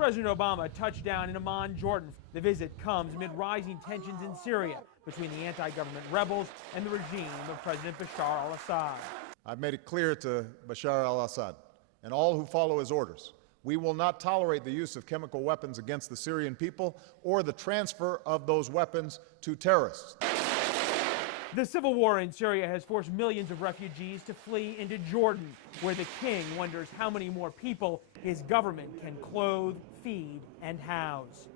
President Obama touched down in Amman, Jordan. The visit comes amid rising tensions in Syria between the anti-government rebels and the regime of President Bashar al-Assad. I've made it clear to Bashar al-Assad and all who follow his orders, we will not tolerate the use of chemical weapons against the Syrian people or the transfer of those weapons to terrorists. The civil war in Syria has forced millions of refugees to flee into Jordan, where the king wonders how many more people his government can clothe, feed, and house.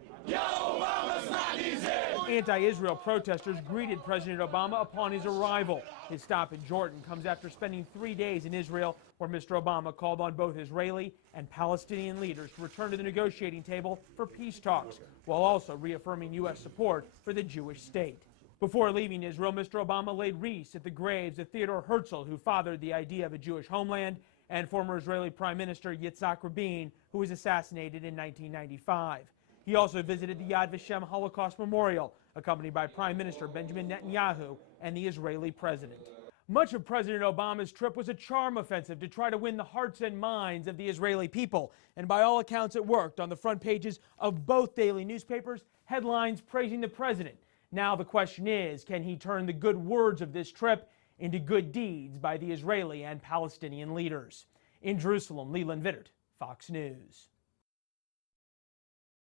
Anti-Israel protesters greeted President Obama upon his arrival. His stop in Jordan comes after spending 3 days in Israel, where Mr. Obama called on both Israeli and Palestinian leaders to return to the negotiating table for peace talks, while also reaffirming U.S. support for the Jewish state. Before leaving Israel, Mr. Obama laid wreaths at the graves of Theodore Herzl, who fathered the idea of a Jewish homeland, and former Israeli Prime Minister Yitzhak Rabin, who was assassinated in 1995. He also visited the Yad Vashem Holocaust Memorial, accompanied by Prime Minister Benjamin Netanyahu and the Israeli president. Much of President Obama's trip was a charm offensive to try to win the hearts and minds of the Israeli people, and by all accounts it worked. On the front pages of both daily newspapers, headlines praising the president. Now the question is, can he turn the good words of this trip into good deeds by the Israeli and Palestinian leaders? In Jerusalem, Leland Vittert, Fox News.